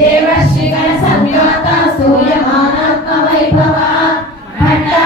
देवश्री गण संयोता सूर्यमानात्म वैभव भट्ट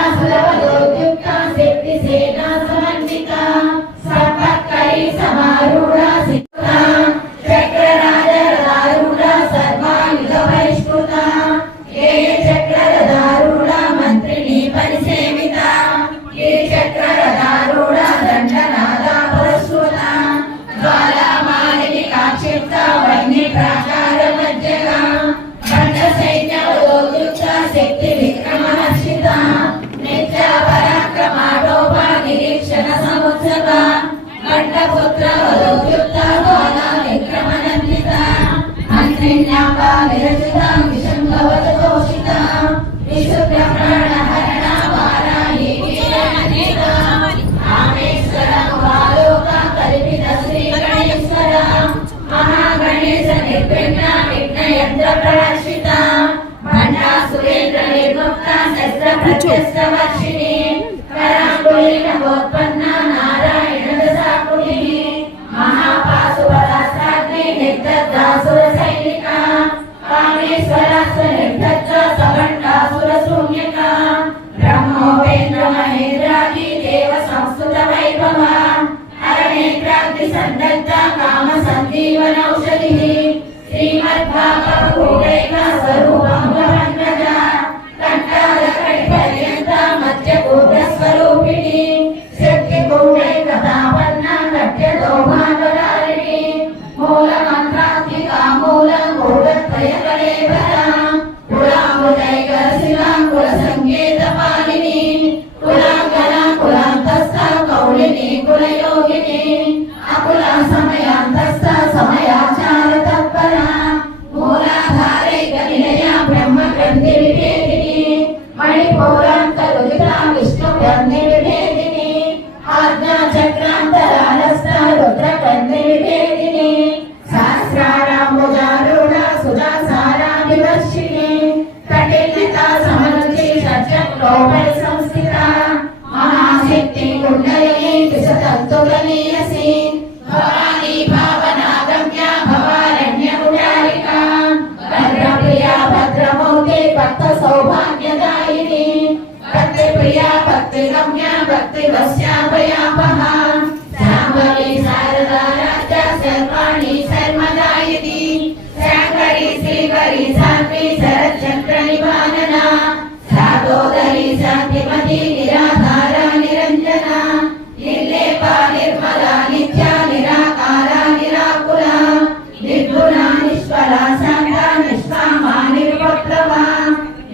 पुत्र वरोद्युक्त बाला विक्रमनन्दिता मंत्रिण्यापा विरचिता विशंभवतोषिता विशुभ्रप्राणहरणा वाराही वीरननेता कामेश्वरा बालोका कल्पिता श्रीगणेश्वरा महागणेश निर्विघ्ना विघ्नयन्त्रप्रहर्षिता भण्डा सुरेन्द्र निर्मुक्ता शस्त्रप्रत्यस्त्रवर्षिणी कराङ्गुली नवोत्पन्ना नारायण दशाकुलिनी महापाशुपदास्त्राग्नि निर्दग्धासुरसैनिका कामेश्वरासुरनिर्दग्धा सबण्डासुरशून्यका ब्रह्मोपेन्द्र महेन्द्रादि देव संस्तुत वैभवा हरणेत्राग्निसन्दग्धा कामसञ्जीवनौषधिः श्रीमद्भागवतपूर्णैका स्वरूपमुपमन्त्रजा कण्ठालकटिपर्यन्ता मध्यपूर्णस्वरूपिणी शक्तिपूर्णैकतापन्ना कट्यदोभागधारिणी मूलमन्त्रात्मिका मूलमूलत्रयकलेवरा कुलाङ्गुलैकरशिलाङ्कुलसङ्केतपालिनी कुलाङ्गना कुलान्तस्था कौलिनी कुलयोगिनी अकुला समयान्तस्था समयाचारतत्परा मूलाधारैकनिलया ब्रह्मग्रन्थिविभेदिनी मणिपूरान्तरुदिता विष्णुग्रन्थिविभेदिनी आज्ञाचक्रान्तरालस्था रुद्रग्रन्थिविभेदिनी सहस्राराम्बुजारूढा सुधासारा विवर्षिणी कटिलिता समरुचि षट्चक्रोपरिसंस्थिता महाशक्ति कुण्डलिनी त्रिशतन्तुगणीयसी भवानी भावनागम्या भवारण्यकुटारिका भद्रप्रिया भद्रमौते भक्तसौभाग्यदायिनी भक्तिप्रिया भक्तिगम्या भक्तिवश्याभयापहा शाम्भवी शारदा राज्ञा सर्वाणि सर्वदायिनी शाङ्करी श्रीकरी साध्वी शरच्चन्द्रनिवारणा सादोदरी शान्तिमती निराधारा निरञ्जना निर्लेपा निर्मला नित्या निराकारा निराकुला निर्गुणा निष्फला शान्ता निष्कामा निर्वक्त्रवा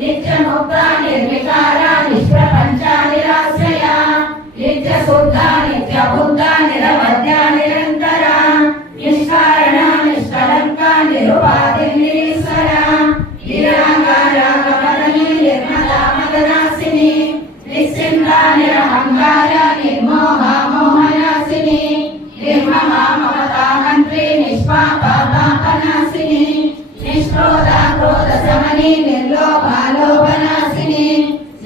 नित्यमुक्ता निर्विकारा निष्प्रपञ्चा निराश्रया नित्यशुद्धा नित्यबुद्धा निरवध्या निरन्तरा निष्कारणा निष्कलङ्का निरुपाधिर्निरीश्वरा निराकारा कमलनी निर्मला मदनासिनी निश्चिन्ता निरहङ्कारा निर्मोहा मोहनासिनी निर्ममा ममता हन्त्री निष्पापा पापनासिनी निष्क्रोधा क्रोधशमनी निर्लोभा लोभनासिनी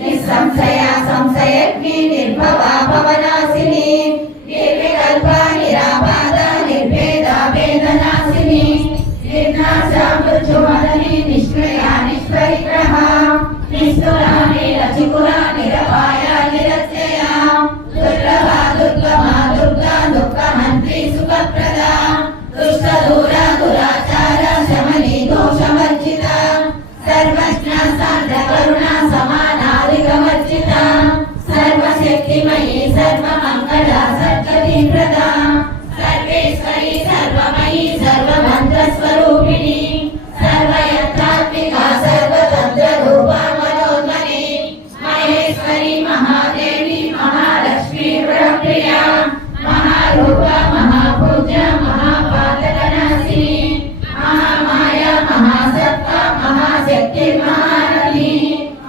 निस्संशया संशयज्ञी निर्भवा भवनासिनी निर्विकल्पा निराबाधा निर्भेदा वेदनासिनी निर्नाशा मृत्युमदनी निष्क्रिया निष्परिग्रहा निष्ठुरा निरचिकुला निरपाया निरत्यया दुर्लभा दुर्गमा दुर्गा दुःखहन्त्री सुखप्रदा दुष्टदूरा दुराचारा शमनी दोषवर्जिता सर्वज्ञा सार्धकरुणा समानाधिकवर्जिता सर्वशक्तिमयी सर्वमङ्गला सद्गतिप्रदा सर्वेश्वरी सर्वमयी सर्वमन्त्रस्वरूपिणी सर्वयन्त्रात्मिका सर्वतन्त्ररूपा मनोन्मनी महेश्वरी महादेवी महालक्ष्मी प्रिया महारूपा महापूज्या महापातकनाशिनी महामाया महासत्ता महाशक्ति महारथी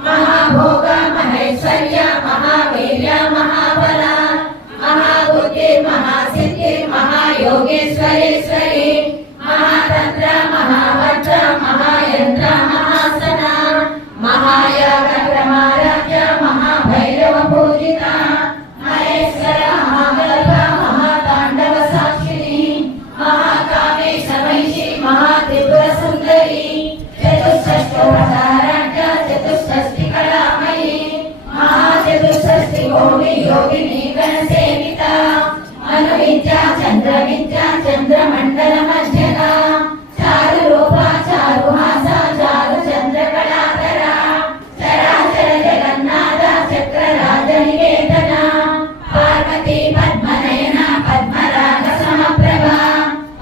महाभोगा महेश्वर्या महावीर्या महाबला महाबुद्धि महासिद्धि महायोगेश्वरेश्वरी महातंत्र महावज्र महायंत्र महासना महायाग प्रमाराध्य महाभैरव पूजिता महेश्वर महागल्प महातांडव साक्षिणी महाकामेश महिषी महात्रिपुर सुंदरी चतुष्षष्टोपचाराढ्य चतुष्षष्टि कलामयी महाचतुष्षष्टि कोटि योगिनी गणसेविता अनुविद्या चंद्रविद्या चंद्रमंडल मध्यगा चारुरूपा चारुहासा चारु चंद्रकलाधरा चराचर जगन्नाथ चक्रराज निकेतना पार्वती पद्मनयना पद्मराग समप्रभा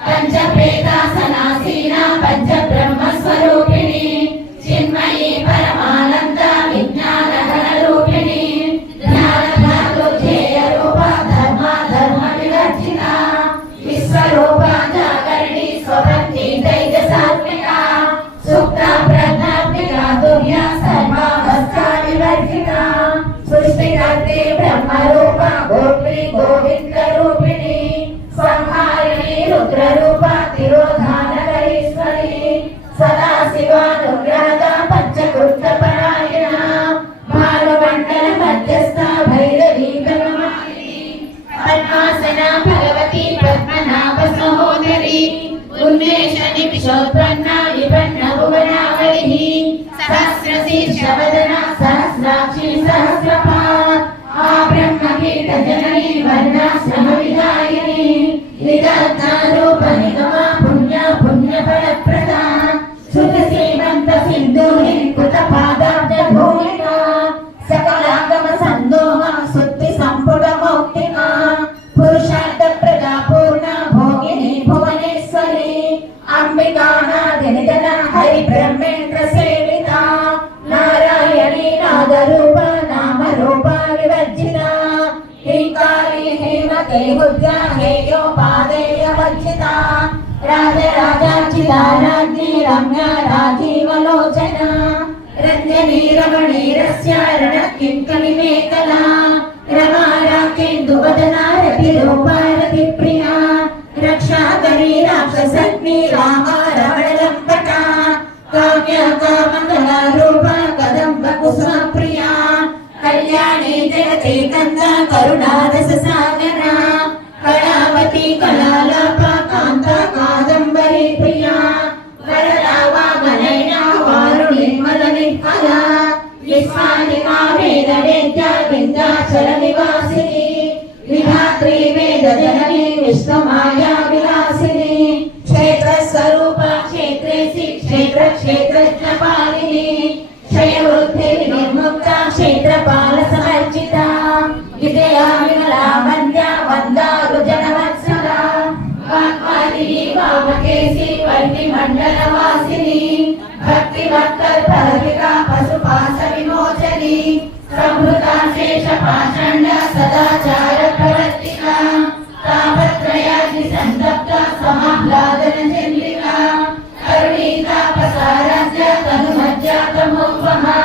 पंचप्रेतासनासीना पंचब्रह्मस्वरूपिणी चिन्मयी परमानंद विज्ञानघनरूपिणी ज्ञानधातुध्येयरूपा धर्मा धर्म विवर्जिता विशालाक्षी सहस्रपात् आ ब्रह्मकीट जननी वर्णाश्रम विदायिनी विदग्धारूप निगमा पुण्य पुण्य फलप्रदा सुत श्रीमंत सिंधूरी कृत पादाब्ज भूमिका सकलागम संदोह सुत्ति संपुट मौक्तिका पुरुषार्थ प्रदा पूर्ण भोगिनी भुवनेश्वरी अंबिका नादिनिधन हरि ब्रह्मेन्द्र सेविता नारायणी नादरूप नाम रूप विवर्जिता ह्रींकारी हेमते हुद्रा हेयोपादेय वर्जिता राजराजाचिता राज्ञी रम्या राजीवलोचना रञ्जनी रमणीरस्य रणकिङ्कणिमेखला रमा राकेन्दुवदना रतिरूपा रतिप्रिया रक्षाकरी राक्षसग्नि रामा रमणलम्पटा काम्या कामङ्गला रूपा कदम्ब कुसुमप्रिया कल्याणी जगति कन्दा करुणा रससागरा कलावती कलालापा कान्ता कादम्बरी प्रिया वरदा वामनयना वारुणी मलनिर्मला विस्मानिका वेदवेद्या विन्ध्याचल निवासिनी विधात्री वेदजननी विष्णुमाया विलासिनी क्षेत्रस्वरूपा क्षेत्रेसि क्षेत्रज्ञपालिनी क्षयवृद्धिर्निर्मुक्ता क्षेत्रपालसमर्जिता विजया विमला वन्द्या वन्दारुजनवत्सला वाग्वादिनी वामकेशी वह्निमण्डलवासिनी भक्तिभक्तर्परविका पशुपाश विमोचनी संहृता शेषपाषण्ड सदाचार प्रवर्तिका तापत्रयादि संतप्ता समाह्लादन चन्द्रिका करुणीता प्रसाराज्य तनुमज्जा तमोपमा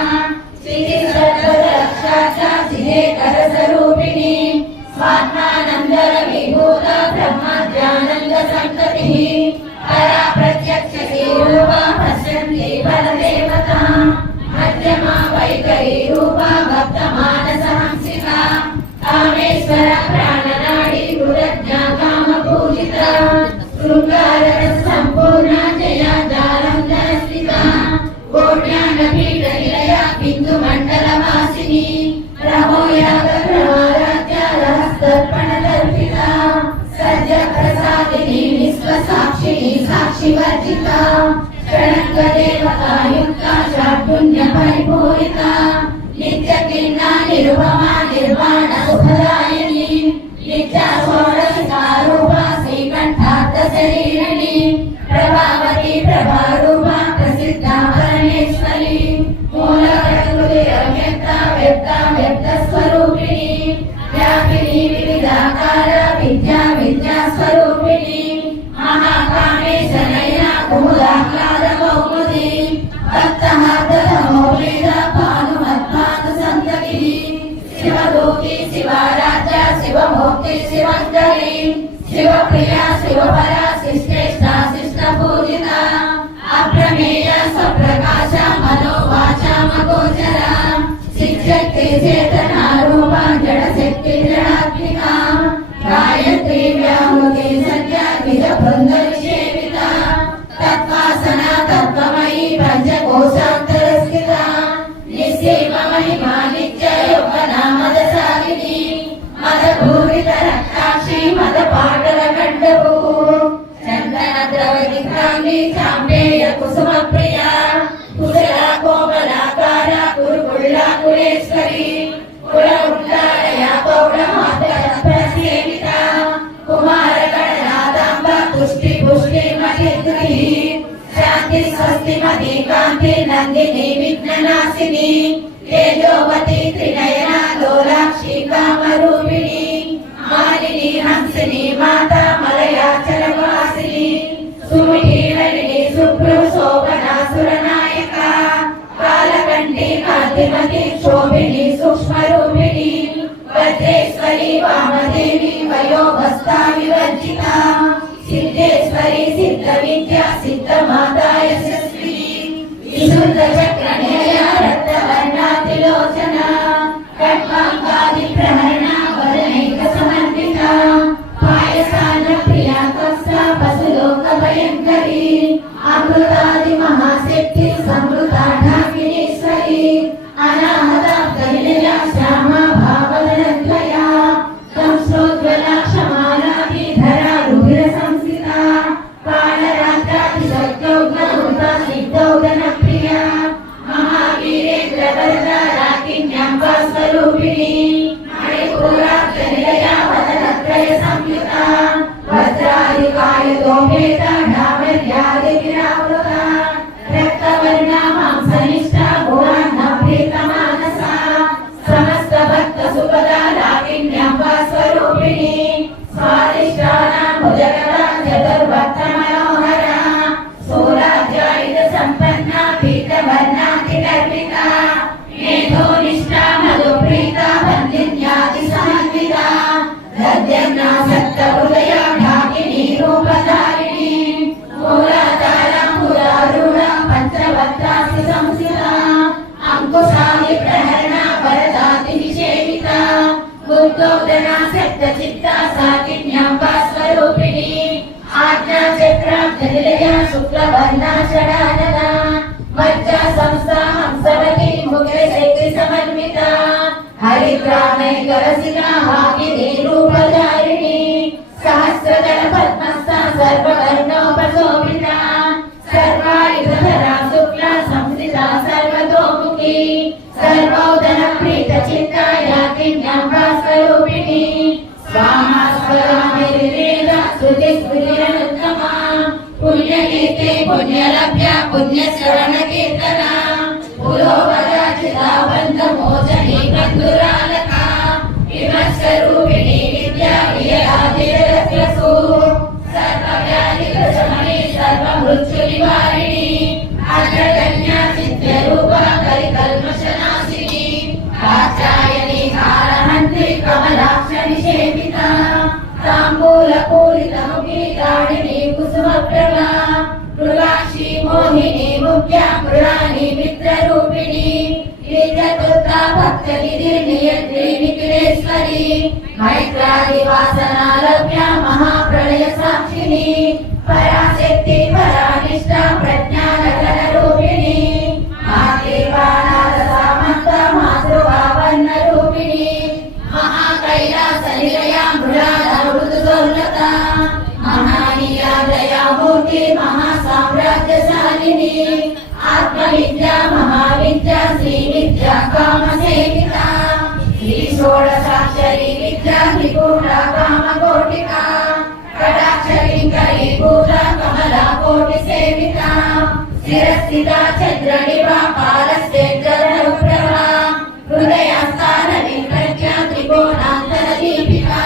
स्थितिसर्वरक्षाचा सिद्धे करस्वरूपिणी स्वात्मानन्दर विभूत ब्रह्माद्यानन्द सन्ततिः परा प्रत्यक्ष रूपा पश्यन्ति परदेवता मध्यमा वैखरी रूपा भक्तमानसहंसिका कामेश्वर प्राणनाडी गुरज्ञा कामपूजिता शृङ्गाररस सम्पूर्णा जया जालन्धरस्थिता कोट्यानपीठनिलया बिन्दुमण्डलवासिनी रमोयागप्रमाराध्या रहस्तर्पणदर्पिता सद्यप्रसादिनी विश्वसाक्षिणी साक्षिवर्जिता षडङ्गदेवतायुक्ता षड्पुण्यपरिपूरिता नित्यकिन्ना निरुपमा निर्वाण सुखदायिनी नित्या षोडशकारूपा श्रीकण्ठार्थशरीरिणी प्रभावती प्रभारूपा प्रसिद्धा परमेश्वरी मूलकटुलिरव्यक्ता व्यक्ता व्यक्तस्वरूपिणी व्यापिनी विविधाकार विद्या विद्यास्वरूपिणी महाकामेशनयना कुमुदाह्लादकौमुदी भक्तहार्दतमौलिदा भानुमद्भानुसन्ततिः शिवदूती शिवाराध्या शिवमूर्ति शिवङ्करी शिवप्रिया शिवपरा शिष्टेष्टा शिष्टपूजिता अप्रमेया स्वप्रकाश मनोवाचा मगोचरा शिक्षक्ति चेतना रूपा जडशक्ति जडात्मिका गायत्री व्याहृति सद्या द्विजवृन्दविसेविता तत्त्वासना तत्त्वमयी पंचकोशान्तरस्थिता निःसीम महिमा नित्ययौवना मदसारिणी मदभूरितरक्ताक्षी मदपाटलकण्डभू चन्दनद्रवविघ्राङ्गी चाम्बेय कुसुमप्रिया कुशला कोमलाकारा कुरुकुल्ला कुलेश्वरी कुलउड्डारया पौडमात्रसेविता कुमारगणनादाम्बा तुष्टि पुष्टि मतिर्गृही शान्ति स्वस्ति मति कान्ति नन्दिनी विघ्ननाशिनी तेजोवती त्रिनयना लोलाक्षी कामरूपिणी मालिनी हंसिनी माता मलयाचलवासिनी सुमिहिरलिनी सुप्रशोभना सुरनायका कालकण्ठी कान्तिमती शोभिनी सूक्ष्मरूपिणी वज्रेश्वरी वामदेवी वयोभस्ता विवर्जिता सिद्धेश्वरी सिद्धविद्या सिद्धमाता यशस्विनी विशुद्धचक्रनिलया रक्तवर्णातिलोचना खड्गाङ्गादिप्रहरणा वदनैकसमन्विता पायसान्नप्रिया कक्षा पशुलोकभयङ्करी अमृतादिमहाशक्ति संवृता ढाकिनीश्वरी अनाहता स्वरूपिणी मणिपुराख्य निलया वदनत्रय संयुता वज्राधिकायुधोपेता धावल्यादि विरावृता रक्तवर्णा मांसनिष्ठा भुवन्नप्रीतमानसा समस्त भक्त सुपदा लाकिन्याम्बा स्वरूपिणी स्वादिष्टानां भुजगदा चतुर्भक्त मनोहरा सोराज्यायुध सम्पन्ना पीतवर्णातिगर्भिता मेधोनिष्ठा मधुप्रीता वन्दिन्यादि समन्विता गद्यन्ना सप्तहृदया ढाकिनी रूपधारिणी मूलाधाराम्बुजारूढा पञ्चवक्त्रासि संस्थिता अंकुशादि प्रहरणा वरदाति निषेविता बुद्धोदना सप्तचित्ता साकिन्याम्बा स्वरूपिणी आज्ञा चक्राब्जनिलया शुक्लवर्णा षडानना मज्जा संस्था हंसवती मुखे शक्ति समन्विता हरिद्रामैकरसिका हाकिनी रूपधारिणी सहस्रदल पद्मस्था सर्ववर्णोपशोभिता सर्वायुधधरा शुक्ला संस्थिता सर्वतोमुखी सर्वोदन प्रीतचित्ता याकिन्याम्बा स्वरूपिणी स्वामास्वरामिर्वेदा श्रुतिस्फुरिरनुत्तमा पुण्यकीर्ते पुण्यलभ्या पुण्यश्रवणकीर्तना पुरोगजाचिता बन्धमोचनी बन्धुरालका विमर्शरूपिणी विद्या विययादिरस्यसु सर्वव्याधिप्रशमनी सर्वमृत्युनिवारिणी अग्रगण्या चित्यरूपा कलिकल्मषनाशिनी कात्यायनी कालहन्त्री कमलाक्ष निषेविता ताम्बूलपूरितमुखी दाढिनी कुसुमप्रभा मृगाक्षी मोहिनी मुख्या मृणानी मित्ररूपिणी विद्यतुत्ता भक्तनिधिर्नियत्री निखिलेश्वरी मैत्रादिवासनालभ्या महाप्रलय साक्षिणी पराशक्ति परानिष्ठा प्रज्ञानघनरूपिणी मातृवानादसामन्ता मातृभावन्नरूपिणी महाकैलासनिलया मृडाधमृदुसोन्नता महानीया दयामूर्ति महासाम्राज्यशालिनी आत्मविद्या महाविद्या श्रीविद्या कामसेविता श्री षोडशाक्षरी विद्या त्रिपुरा कामकोटिका कटाक्षलिङ्गलीभूता कमला कोटिसेविता शिरस्थिता चन्द्रनिभा पालस्तेजरणप्रभा हृदयस्थानलिङ्गज्ञा त्रिकोणान्तरदीपिका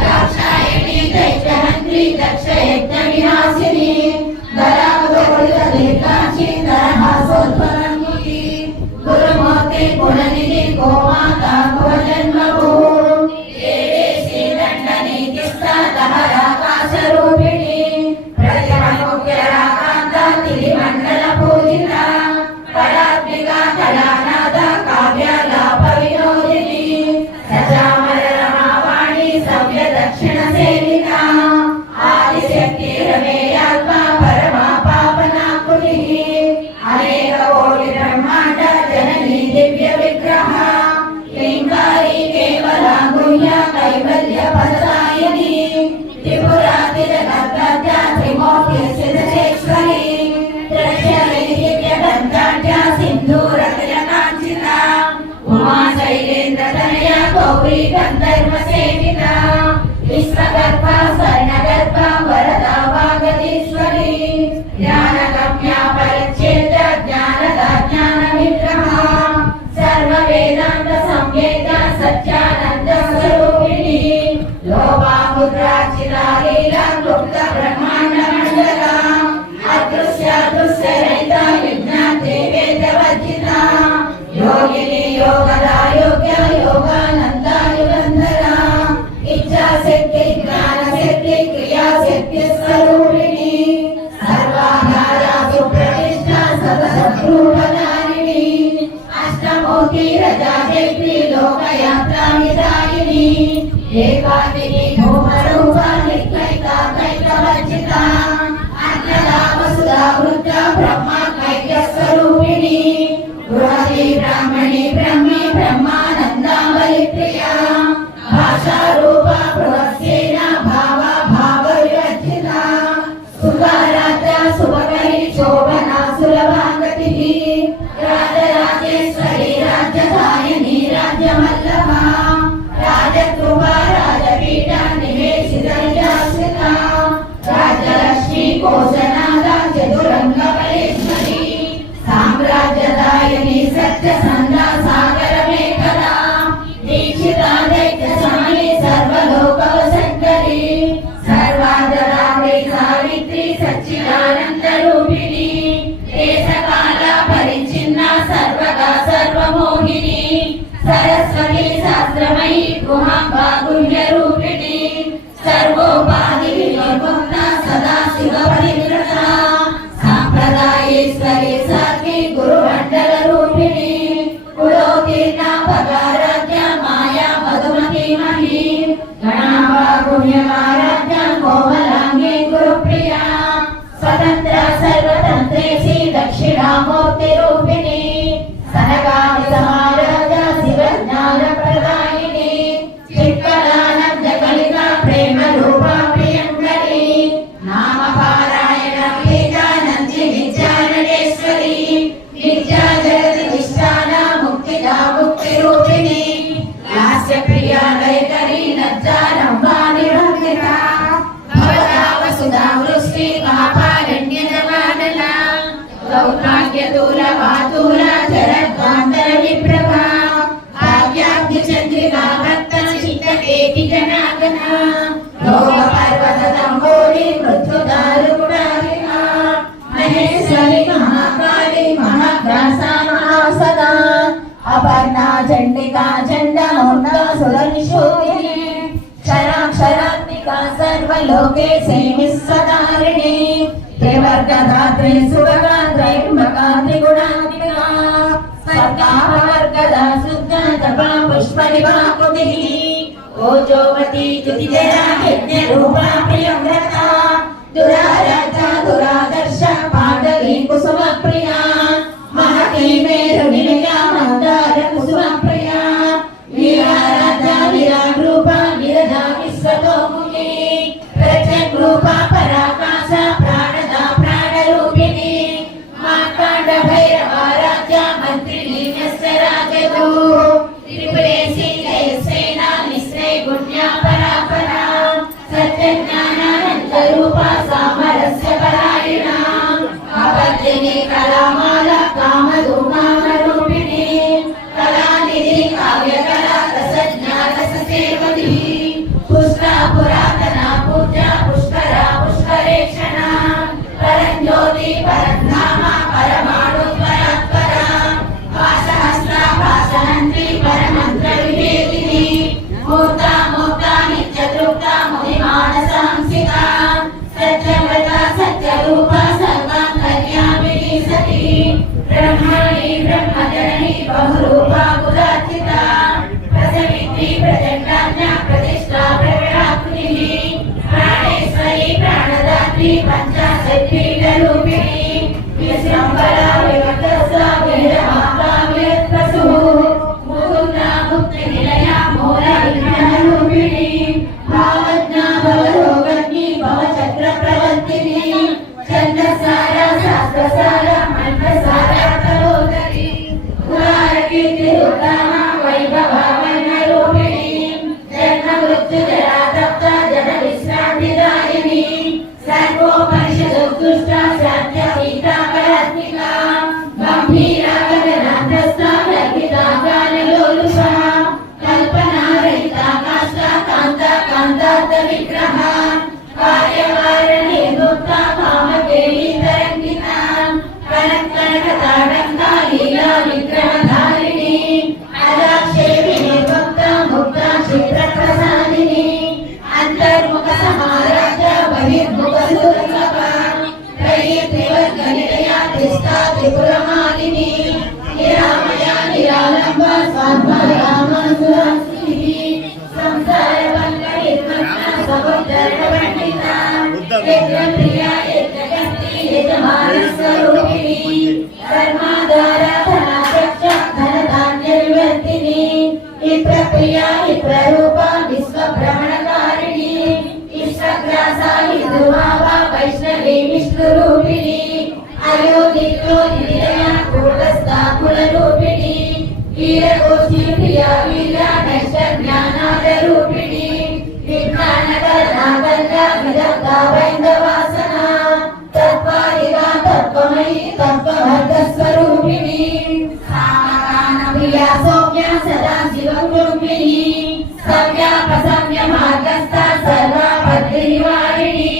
दाक्षायणी दैत्यहन्त्री दक्षयज्ञविनाशिनी दरावदोलितदीर्घाक्षी दरहासोत्पलन्मुखी गुरुमूर्ति गुणनिधि गोमाता भुवजन्मभू देवे श्रीदण्डनीतिस्था दहराकाशरूपिणी प्रतिममुख्यराकान्ता तिलिमण्डलपूजिता कलात्मिका कलानादा काव्यालापविनोदिनी सचामररमावाणी सव्यदक्षिणसेविता आदिशक्तिरमेयात्मा परमा पावनाकुलिः अनेककोटि ब्रह्माण्ड जननी दिव्य विग्रहा लिङ्गारी केवला गुह्या कैवल्यपददायिनी त्रिपुरातिजगद्गद्या त्रिमूर्तिसिद्धेश्वरी त्र्यक्षरी दिव्यगन्धाढ्या सिन्धूरतिलकाञ्चिता उमा शैलेन्द्रतनया गौरी गन्धर्वसेविता विश्वगर्भा स्वर्णगर्भा वरदा वागदीश्वरी ज्ञानगम्या परिच्छेद्या ज्ञानदा ज्ञानविग्रहा सर्ववेदान्त संवेद्या सच्चानन्द स्वरूपिणी लोपामुद्रार्चिता लीला क्लुप्त ब्रह्माण्ड मण्डला अदृश्य दृश्यरहिता विज्ञाते वेदवर्जिता योगिनी योगदा योग्य योगानन्दा युगन्धरा इच्छाशक्ति ज्ञानशक्ति क्रियाशक्ति स्वरूपिणी सर्वाधारा सुप्रतिष्ठा सतशत्रुपधारिणी अष्टमूर्ति रजाशक्ति लोकयात्रा विदायिनी एकाकिनी भूमरूपा नित्यैका कैकवर्जिता अन्नदा वसुधा वृद्धा ब्रह्मा कैक्यस्वरूपिणी बृहती ब्राह्मणी ब्रह्मी ब्रह्मानन्दावली प्रिया भाषा रूपा बृहत्सेना भावा भावविवर्जिता सुखाराध्या सुभकरी शोभना सुलभागतिः राजराजेश्वरी राज्यदायिनी राज्यमय सरस्वती शास्त्रमयी गुहाम्बा गुह्यरूपिणी सर्वोपाधि विमुक्ता सदा शिवपरिवृता सांप्रदायेश्वरी सात्वी गुरुमण्डल रूपिणी कुलोतीर्णा भगाराध्य माया मधुमती मही गणाम्बा गुह्यमाराध्य कोमलांगी गुरुप्रिया स्वतंत्र सर्वतंत्रेशी दक्षिणामूर्ति रूपिणी सनकादि समाराध्य शिवज्ञान प्रदायिनी चित्कलानंद कलिका प्रेम रूपा प्रियंकरी नाम पारायण गीता नंदिनी जाननेश्वरी विद्या जगत निष्ठान मुक्तिदा मुक्ति रूपिणी लास्य प्रिया लयकरी लज्जारंभा निरंकिता भवता वसुधा वृष्टि महापारण्य जवादना सौभाग्य दूरवातूर जरद्वान्तर विप्रभा भाग्याब्धि चंद्रिका भक्त चित्तकेति जनार्दना लोक पर्वत तंबोली मृत्यु दारुगुणारिका महेश्वरी महाकाली महाग्रासा महासदा अपर्णा चंडिका चंडमुंडा सुरनिशूदिनी क्षराक्षरात्मिका सर्वलोके सेविस्वतारिणी त्रिवर्गधात्री सुभगात्री त्र्यम्बकात्री गुणात्मिका सर्गावर्गदा शुद्धा तपा पुष्पनिभाकुतिः ओजोवती ज्योतिजया यज्ञरूपा प्रियव्रता दुराराधा दुरादर्श पाटली कुसुमप्रिया महती मेरुनिलया मन्दार कुसुमप्रिया वीराराधा विराट्रूपा विरजा विश्वतोमुखी प्रत्यग्रूपा पराकाश प्राणदा प्राणरूपिणी मार्काण्ड भैरवाराध्य मन्त्रिणी राजदू त्रिपुरेशी जयसेना निश्रय गुण्या परापरा सत्यज्ञानानन्दरूपा सामरस्य परायणा अवद्यनी कलामाला कामधूमामरूपिणी कलानिधि काव्यकला रसज्ञा रससेवती पुष्टा पुरातना पूजा पुष्करा पुष्करेक्षणा परञ्ज्योति परधामा परमाणु परात्परा पाशहस्ता पाशहन्त्री परमन्त्र विवेदिनी मूर्ता मूर्ता नित्यतृप्ता मुनिमानसांसिका सत्यव्रता सत्यरूपा सर्वान्तर्यामिनी सती ब्रह्मणि ब्रह्मजननी बहुरूपा बुधार्चिता प्रसवित्री प्रचण्डाज्ञा प्रतिष्ठा प्रविणाकृतिः प्राणेश्वरी प्राणदात्री पञ्चाशत्पीठरूपिणी विश्रम्भरा विवटसा वीरमाता विरत्प्रसूः मुकुन्दा मुक्तिनिलया मूलविघ्नरूपिणी भावज्ञा भवरोगज्ञी भवचक्रप्रवर्तिनी छन्दसारा शास्त्रसारा मन्त्रसारा तरोदरी पुराणकीर्तिरुत्तमा वैभवा वर्णरूपिणी जन्ममृत्युजरा तप्ता जनविश्रान्तिदायिनी सर्वोपनिषदुत्कृष्टा शान्त्यपीठा परात्मिका गम्भीरा गगनान्तस्था गर्भिता काललोलुषा कल्पनारहिता काष्ठा कान्ता कान्तार्थविग्रहा कार्यवारिणी मुक्ता कामकेली तरङ्गिता कनकताडङ्का लीला विग्रहधारिणी अदाक्षे विनिर्मुक्ता मुक्ता क्षिप्रप्रसादिनी अंतर्मुख समाराध्य बहिर्मुख सुरसभा त्रयीत्रिवर्गनिलया तिष्ठा त्रिपुरमालिनी निरामया निरालम्बा स्वात्मरामा सुरस्तिः संसारवल्लभनिर्मग्ना समुद्धरणपण्डिता यज्ञप्रिया यज्ञकर्त्री यजमानस्वरूपिणी धर्माधारा धनाध्यक्षा धनधान्यविवर्तिनी इत्रप्रिया इत्ररूपा विश्वभ्रमणकारिणी इष्टग्रासा हिन्दुभावा वैष्णवी विष्णुरूपिणी अयोनित्योनिलया कूटस्था कुलरूपिणी वीरगोष्ठी प्रिया वीरा नैष्ठज्ञानादरूपिणी विज्ञानकर्णाकल्या विदग्धा वैन्दवासना तत्त्वादिका तत्त्वमयी तत्त्ववर्गस्वरूपिणी सामगानप्रिया सौम्या सदा शिवकुटुम्बिनी सव्यापसव्य मार्गस्था सर्वा पद्मनिवारिणी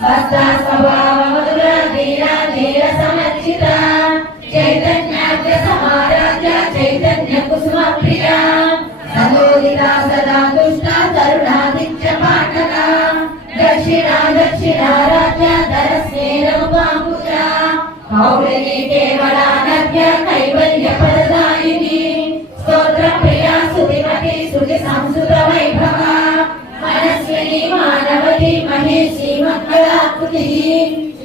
स्वस्था स्वभावमधुरा धीरा धीर समर्चिता चैतन्याद्य समाराध्य चैतन्य कुसुम प्रिया मुदिता सदा दुष्टा तरुणादित्य पाटका दक्षिणा दक्षिणाराध्या धरस्नेरमुपामुद्रा मौलिनी केवला नव्य कैवल्य फलदायिनी स्तोत्र प्रिया स्तुतिमती स्तुति संस्कृत वैभवा मनस्विनी मानवती महेशी मंगलाकृति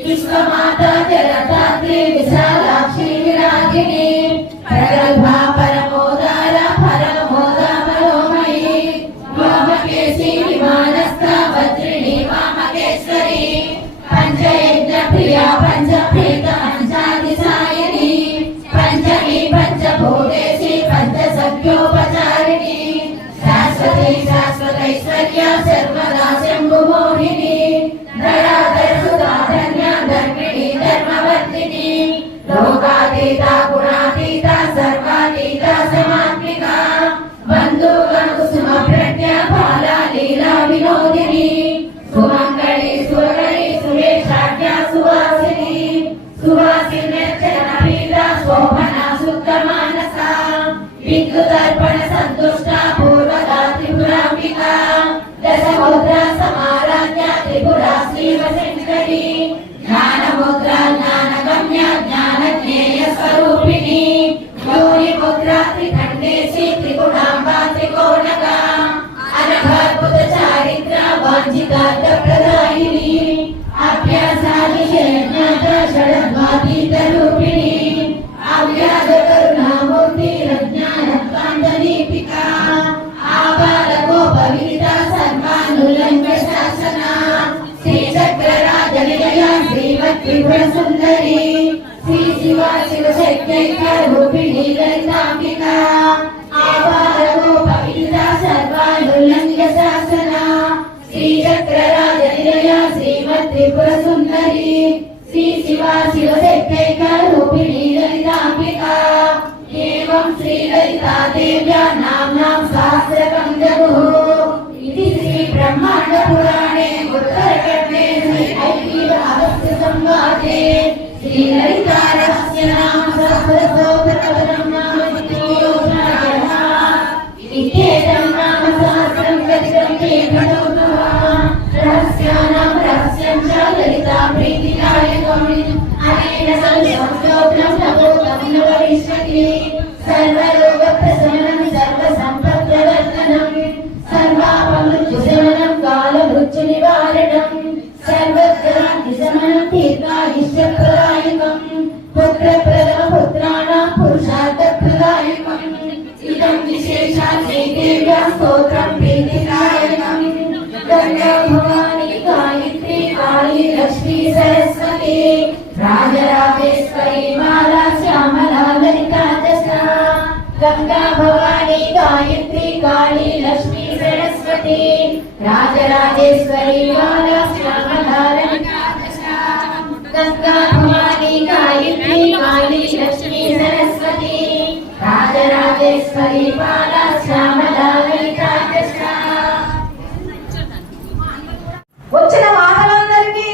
विश्वमाता जगदात्री विशालाक्षी विरागिनी प्रगल्भा परमोदारा परमोदा मनोमयी वामकेशी विमानस्था वज्रिणी वामकेश्वरी पंचयज्ञ प्रिया पंचप्रीत पंचादिसायिनी पंचमी पंचभूतेशी पंचसख्योपचारिणी शाश्वती शाश्वतैश्वर्या सर्वदा शम्भुमोहिनी दयाधरसुधा धन्या धर्मिणी धर्मवर्धिनी लोकातीता गुणातीता सर्वातीता समात्मिका बन्धुगणकुसुम प्रज्ञा बाला लीला विनोदिनी सुमङ्गली सुरगली सुरेशाढ्या सुवासिनी सुवासिन्यर्चना प्रीता शोभना शुद्धमानसा विद्युदर्पण सन्तुष्टा पूर्वदा त्रिपुराम्बिका दशमुद्रा समाराध्या त्रिपुरा श्रीवशङ्करी ज्ञानमुद्रा ज्ञानगम्या ज्ञानज्ञेय स्वरूपिणी योनिमुद्रा त्रिखण्डेशी त्रिगुणाम्बा त्रिकोणका अनघाद्भुत चारित्रा वाञ्छितार्थप्रदायिनी अभ्यासादिशेज्ञाता षडद्वातीतरूपिणी अव्याजकरुणामूर्ति रज्ञानत्वान्तदीपिका आबालगोपविदिता सर्वानुलङ्घ शासना श्रीचक्रराजनिलया श्रीमत्त्रिपुरसुन्दरी श्रीशिवा शिवशक्त्यैकरूपिणी ललिताम्बिका आबालगोपविदिता सर्वानुलङ्घ शासना श्रीचक्रराजनिलया श्रीमत्त्रिपुरसुन्दरी श्रीशिवा शिवशक्त्यैकरूपिणी ललिताम्बिका एवं श्रीललिता देव्या नाम्नां सहस्रकं जगुः इति श्रीब्रह्माण्डपुराणे उत्तरखण्डे श्री ऐकिकभागस्य संवादे श्रीललिता रहस्यनाम सहस्रस्तोत्रकथनं नाम द्वितीयोऽध्यायः इत्येतं नाम सहस्रं कथितं ते घटोत्तमः रहस्यानां रहस्यं च ललिता प्रीतिदायकम् अनेन संस्तोत्रं नवोत्तमं न भविष्यति सर्वरोगप्रशमनं सर्वसम्पत्प्रवर्धनं सर्वापमृत्युशमनं कालमृत्युनिवारणं सर्वग्रहादिशमनं दीर्घायुष्यप्रदायकं पुत्रप्रथमपुत्राणां पुरुषार्थप्रदायकम् इदं विशेषात् देव्या स्तोत्रं प्रीतिदायकं गङ्गा भवानी गायत्री काली लक्ष्मी सरस्वती राजराजेश्वरी माला श्यामला ललिता दशा गंगा भवानी गायत्री काली लक्ष्मी सरस्वती राजराजेश्वरी माला श्यामला ललिता दशा गंगा भवानी गायत्री काली लक्ष्मी सरस्वती राजराजेश्वरी माला श्यामला ललिता दशा వచ్చిన మాటలందరికీ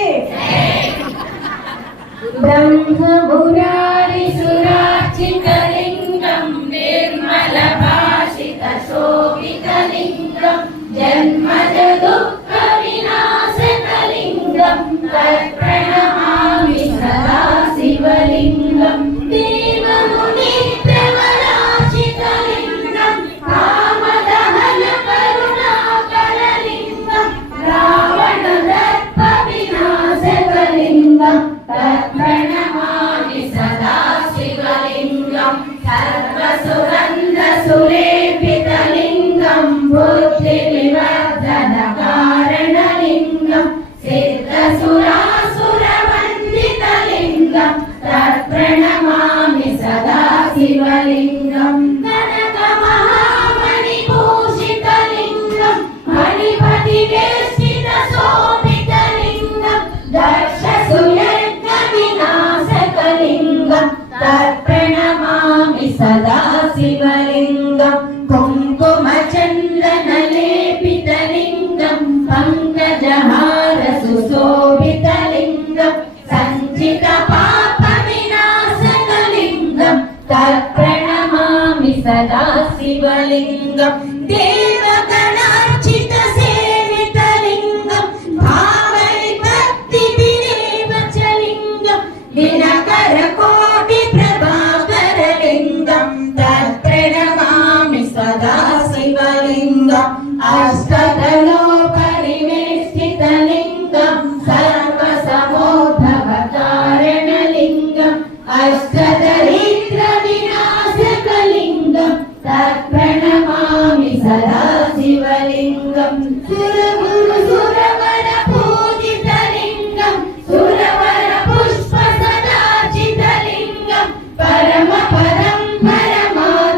ब्रह्ममुरारी सुरार्चितलिङ्गं निर्मलभाषितशोभितलिङ्गं जन्मजदुःखविनाशकलिङ्गं तत्प्रणमामि सदा शिवलिङ्गं देवमुनिप्रवराचितलिङ्गं कामदहनकरुणाकरलिङ्गं रावणदर्पविनाशकलिङ्गं तत्प्रणमामि सदा शिवलिङ्गं सर्वसुगन्धसुलेपितलिङ्गं बुद्धिविवर्धनकारणलिङ्गं सिद्धसुरासुरवन्दितलिङ्गं तत्प्रणमामि सदा शिवलिङ्गं कनकमहामणिभूषितलिङ्गं मणिपतिवेष्टितशोभितलिङ्गं दक्षसुयज्ञविनाशकलिङ्गं तत्प्रणमामि सदा शिवलिङ्गं कुङ्कुमचन्दनलेपितलिङ्गं पङ्कजहारसुशोभितलिङ्गं सञ्चितपापविनाशकलिङ्गं तत्प्रणमामि सदा शिवलिङ्गं దేవగణార్చిత సేవితలింగం భావైర్భక్తిభిరేవచలింగం దినకర కోటి ప్రభాకరలింగం తత్ప్రణమామి సదా శివలింగం అష్టదలో పరివేష్టితలింగం సర్వసమోద్భవకారణలింగం అష్టదరిద్ర వినాశకలింగం తత్ప్రణమామి సదా శివలింగం సురగురు సురవర పూజితలింగం సురవర పుష్ప సదాచితలింగం పరమ పరం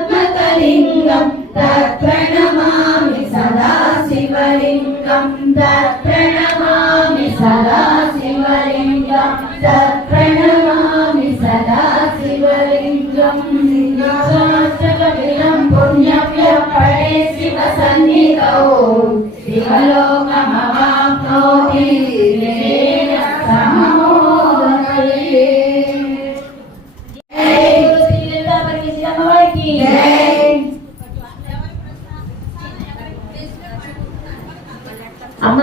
పరమాత్మకలింగం తత్ప్రణమామి సదా శివలింగం తత్ప్రణమామి సదా శివలింగం తత్ప్రణమామి సదా శివలింగం శాస్త్రకవిలం పుణ్యవ్యపడే శివ సన్నిధౌ శివలోకమవాప్నోతి వివేన సమోదకలే. జై గురు శ్రీ లలితా పరమేశ్వరి అమ్మవారికి జై. అమ్మ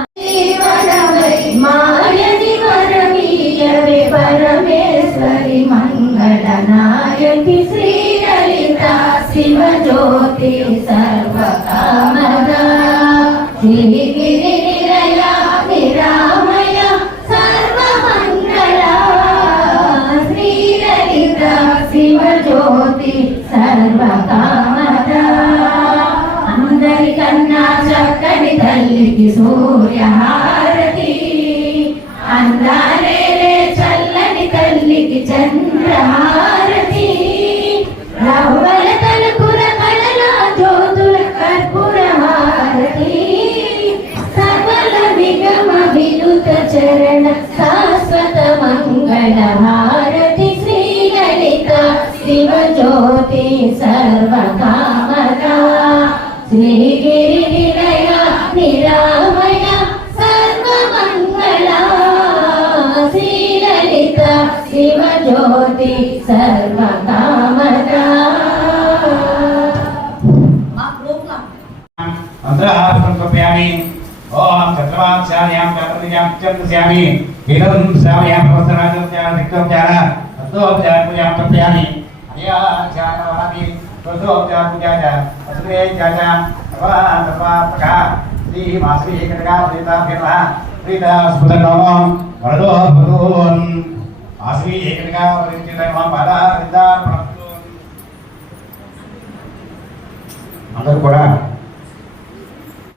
మాయని వరమీయవే పరమేశ్వరి మంగళనాయకి శ్రీ లలితా శివ జ్యోతి సర్వకామదా శ్రీగిరి నిలయ నిరామయ సర్వమంగళ శ్రీ లలితా శివ జ్యోతి సర్వకామదా అందరికన్నా చక్కని తల్లికి సూర్యహారతి అందాలేలే చల్లని తల్లికి చంద్రహారతి రవ్వల తలుపుల కళల జ్యోతుల కర్పూర హారతి సకల నిగమ వినుత చరణ శాశ్వత మంగళ హారతి శ్రీ లలిత శివ జ్యోతి సర్వకామదా శ్రీగిరి నిలయ నిరామయ సర్వమంగళ శ్రీ లలిత శివ జ్యోతి సర్వకామదా. अंतरात्मकप्यामि ओम चक्रवाक्षायां चक्रनिजां चक्रस्यामि इदं सामयां प्रवस्तनाजोपचार दिक्कोपचार तत्तोपचार पूजां कर्पयामि अया चारवादि तत्तोपचार पूजाच अस्मे चाचा तपा प्रका श्री मासरी एकटका प्रीता फिरला प्रीता स्फुटनोम वरदो भगवान आश्री एकटका परिचितम बाला रिदा అందరూ కూడా